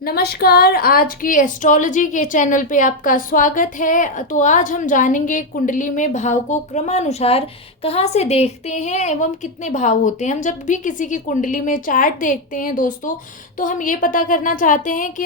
नमस्कार। आज की एस्ट्रोलॉजी के चैनल पे आपका स्वागत है। तो आज हम जानेंगे कुंडली में भाव को क्रमानुसार कहाँ से देखते हैं एवं कितने भाव होते हैं। हम जब भी किसी की कुंडली में चार्ट देखते हैं दोस्तों, तो हम ये पता करना चाहते हैं कि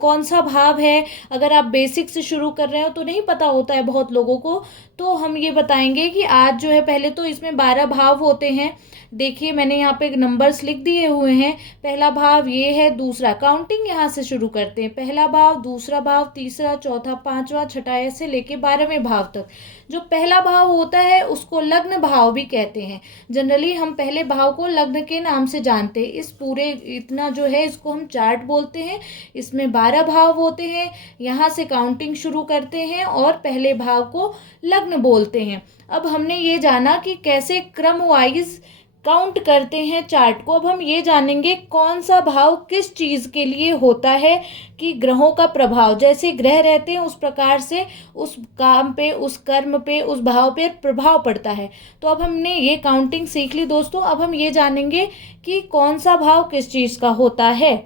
कौन सा भाव है। अगर आप बेसिक से शुरू कर रहे हो तो नहीं पता होता है बहुत लोगों को, तो हम ये बताएंगे कि आज जो है पहले तो इसमें 12 भाव होते हैं। देखिए मैंने यहाँ पे नंबर्स लिख दिए हुए हैं। पहला भाव ये है, दूसरा काउंटिंग यहाँ से शुरू करते हैं। पहला भाव, दूसरा भाव, तीसरा, चौथा, पांचवा, छठा, ऐसे लेके 12वें भाव तक। जो पहला भाव होता है उसको लग्न भाव भी कहते हैं। जनरली हम पहले भाव को लग्न के नाम से जानते हैं। इस पूरे इतना जो है इसको हम चार्ट बोलते हैं। इसमें 12 भाव होते हैं। यहाँ से काउंटिंग शुरू करते हैं और पहले भाव को लग्न बोलते हैं। अब हमने ये जाना कि कैसे क्रम वाइज काउंट करते हैं चार्ट को। अब हम ये जानेंगे कौन सा भाव किस चीज़ के लिए होता है, कि ग्रहों का प्रभाव, जैसे ग्रह रहते हैं उस प्रकार से उस काम पे, उस कर्म पे, उस भाव पे प्रभाव पड़ता है। तो अब हमने ये काउंटिंग सीख ली दोस्तों। अब हम ये जानेंगे कि कौन सा भाव किस चीज़ का होता है।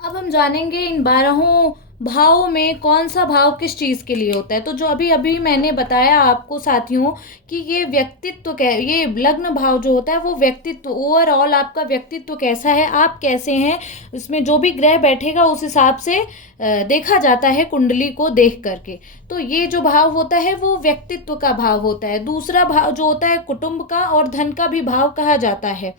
अब हम जानेंगे इन 12 भावों में कौन सा भाव किस चीज़ के लिए होता है। तो जो अभी अभी मैंने बताया आपको साथियों कि ये व्यक्तित्व ये लग्न भाव जो होता है वो व्यक्तित्व, ओवरऑल आपका व्यक्तित्व कैसा है, आप कैसे हैं, इसमें जो भी ग्रह बैठेगा उस हिसाब से देखा जाता है कुंडली को देख करके। तो ये जो भाव होता है वो व्यक्तित्व का भाव होता है। दूसरा भाव जो होता है कुटुंब का और धन का भी भाव कहा जाता है।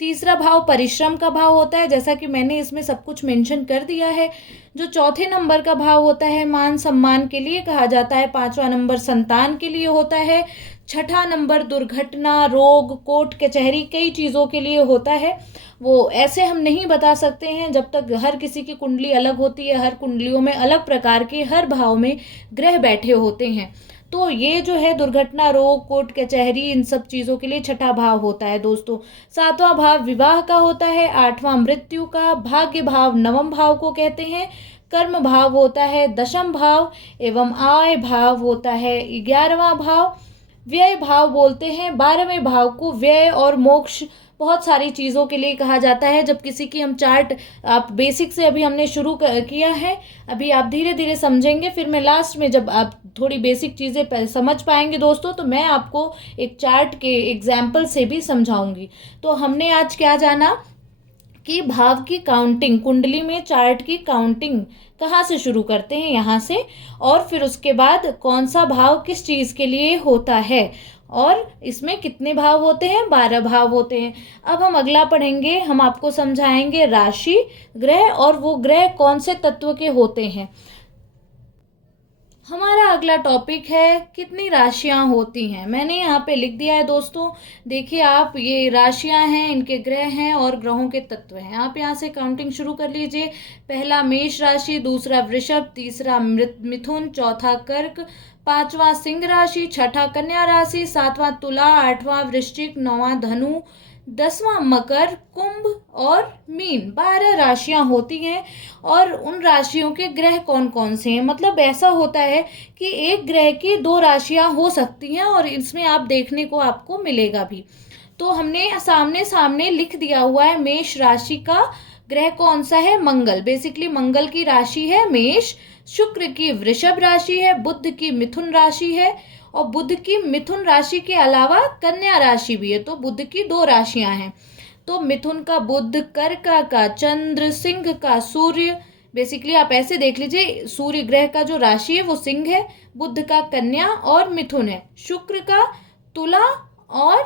तीसरा भाव परिश्रम का भाव होता है, जैसा कि मैंने इसमें सब कुछ मेंशन कर दिया है। जो चौथे नंबर का भाव होता है मान सम्मान के लिए कहा जाता है। पांचवा नंबर संतान के लिए होता है। छठा नंबर दुर्घटना, रोग, कोर्ट कचहरी, कई चीज़ों के लिए होता है। वो ऐसे हम नहीं बता सकते हैं जब तक हर किसी की कुंडली अलग होती है। हर कुंडलियों में अलग प्रकार के हर भाव में ग्रह बैठे होते हैं। तो ये जो है दुर्घटना, रोग, कोर्ट कचहरी, इन सब चीज़ों के लिए छठा भाव होता है दोस्तों। सातवां भाव विवाह का होता है। आठवां मृत्यु का। भाग्य भाव नवम भाव को कहते हैं। कर्म भाव होता है दशम भाव एवं आय भाव होता है 11वां भाव। व्यय भाव बोलते हैं 12वें भाव को। व्यय और मोक्ष बहुत सारी चीज़ों के लिए कहा जाता है। जब किसी की हम चार्ट, आप बेसिक से अभी हमने शुरू किया है, अभी आप धीरे धीरे समझेंगे, फिर मैं लास्ट में जब आप थोड़ी बेसिक चीज़ें समझ पाएंगे दोस्तों तो मैं आपको एक चार्ट के एग्जाम्पल से भी समझाऊंगी। तो हमने आज क्या जाना कि भाव की काउंटिंग, कुंडली में चार्ट की काउंटिंग कहाँ से शुरू करते हैं, यहाँ से, और फिर उसके बाद कौन सा भाव किस चीज़ के लिए होता है और इसमें कितने भाव होते हैं, 12 भाव होते हैं। अब हम अगला पढ़ेंगे, हम आपको समझाएंगे राशि, ग्रह और वो ग्रह कौन से तत्व के होते हैं। हमारा अगला टॉपिक है कितनी राशियां होती हैं। मैंने यहाँ पे लिख दिया है दोस्तों, देखिए आप, ये राशियां हैं, इनके ग्रह हैं और ग्रहों के तत्व हैं। आप यहाँ से काउंटिंग शुरू कर लीजिए। पहला मेष राशि, दूसरा वृषभ, तीसरा मिथुन, चौथा कर्क, पांचवा सिंह राशि, छठा कन्या राशि, सातवां तुला, आठवां वृश्चिक, नौवां धनु, 10वां मकर, कुंभ और मीन। 12 राशियां होती हैं। और उन राशियों के ग्रह कौन कौन से हैं, मतलब ऐसा होता है कि एक ग्रह की 2 राशियां हो सकती हैं और इसमें आप देखने को आपको मिलेगा भी। तो हमने सामने सामने लिख दिया हुआ है। मेष राशि का ग्रह कौन सा है, मंगल। बेसिकली मंगल की राशि है मेष। शुक्र की वृषभ राशि है। बुध की मिथुन राशि है। और बुध की मिथुन राशि के अलावा कन्या राशि भी है। तो बुध की 2 राशियां हैं। तो मिथुन का बुध, कर्क का चंद्र, सिंह का सूर्य। बेसिकली आप ऐसे देख लीजिए, सूर्य ग्रह का जो राशि है वो सिंह है, बुध का कन्या और मिथुन है, शुक्र का तुला और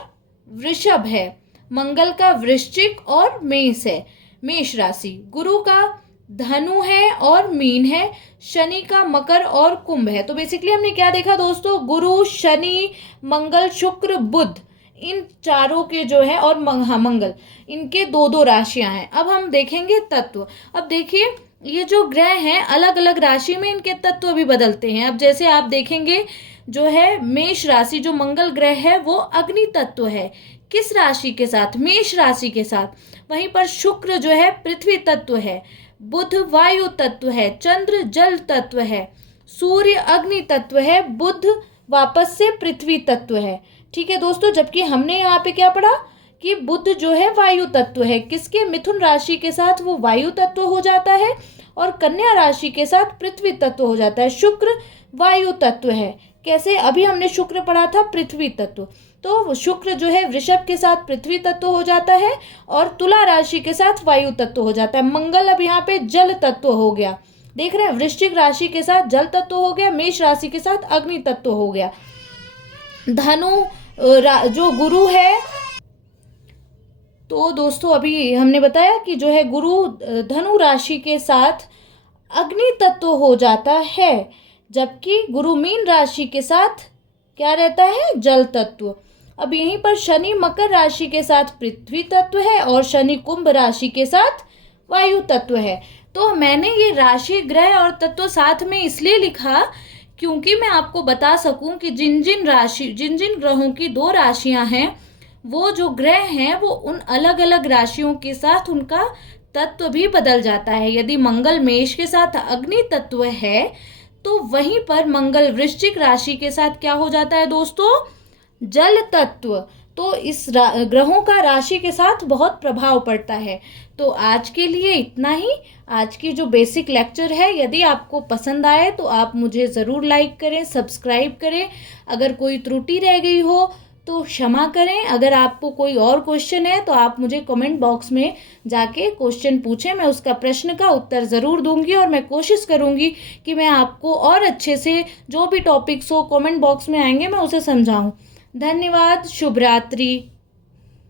वृषभ है, मंगल का वृश्चिक और मेष है, मेष राशि, गुरु का धनु है और मीन है, शनि का मकर और कुंभ है। तो बेसिकली हमने क्या देखा दोस्तों, गुरु, शनि, मंगल, शुक्र, बुध, इन चारों के जो है, और मंगल, इनके 2 राशियां हैं। अब हम देखेंगे तत्व। अब देखिए ये जो ग्रह हैं अलग अलग राशि में इनके तत्व भी बदलते हैं। अब जैसे आप देखेंगे जो है मेष राशि, जो मंगल ग्रह है वो अग्नि तत्व है। किस राशि के साथ, मेष राशि के साथ। वहीं पर शुक्र जो है पृथ्वी तत्व है, बुध वायु तत्व है, चंद्र जल तत्व है, सूर्य अग्नि तत्व है, बुध वापस से पृथ्वी तत्व है। ठीक है दोस्तों, जबकि हमने यहाँ पे क्या पढ़ा कि बुध जो है वायु तत्व है, किसके, मिथुन राशि के साथ वो वायु तत्व हो जाता है और कन्या राशि के साथ पृथ्वी तत्व हो जाता है। शुक्र वायु तत्व है, कैसे, अभी हमने शुक्र पढ़ा था पृथ्वी तत्व, तो शुक्र जो है वृषभ के साथ पृथ्वी तत्व हो जाता है और तुला राशि के साथ वायु तत्व हो जाता है। मंगल अब यहाँ पे जल तत्व हो गया, देख रहे हैं, वृश्चिक राशि के साथ जल तत्व हो गया, मेष राशि के साथ अग्नि तत्व हो गया। धनु जो गुरु है, तो दोस्तों अभी हमने बताया कि जो है गुरु धनु राशि के साथ अग्नि तत्व हो जाता है, जबकि गुरु मीन राशि के साथ क्या रहता है, जल तत्व। अब यहीं पर शनि मकर राशि के साथ पृथ्वी तत्व है और शनि कुंभ राशि के साथ वायु तत्व है। तो मैंने ये राशि ग्रह और तत्व साथ में इसलिए लिखा क्योंकि मैं आपको बता सकूं कि जिन जिन ग्रहों की 2 राशियां हैं, वो जो ग्रह हैं वो उन अलग अलग राशियों के साथ उनका तत्व भी बदल जाता है। यदि मंगल मेष के साथ अग्नि तत्व है तो वहीं पर मंगल वृश्चिक राशि के साथ क्या हो जाता है दोस्तों, जल तत्व। तो इस ग्रहों का राशि के साथ बहुत प्रभाव पड़ता है। तो आज के लिए इतना ही, आज की जो बेसिक लेक्चर है, यदि आपको पसंद आए तो आप मुझे ज़रूर लाइक करें, सब्सक्राइब करें। अगर कोई त्रुटि रह गई हो तो क्षमा करें। अगर आपको कोई और क्वेश्चन है तो आप मुझे कमेंट बॉक्स में जाके क्वेश्चन पूछें, मैं उसका प्रश्न का उत्तर ज़रूर दूंगी और मैं कोशिश करूंगी कि मैं आपको और अच्छे से जो भी टॉपिक्स हो कमेंट बॉक्स में आएंगे मैं उसे समझाऊं। धन्यवाद, शुभ रात्रि।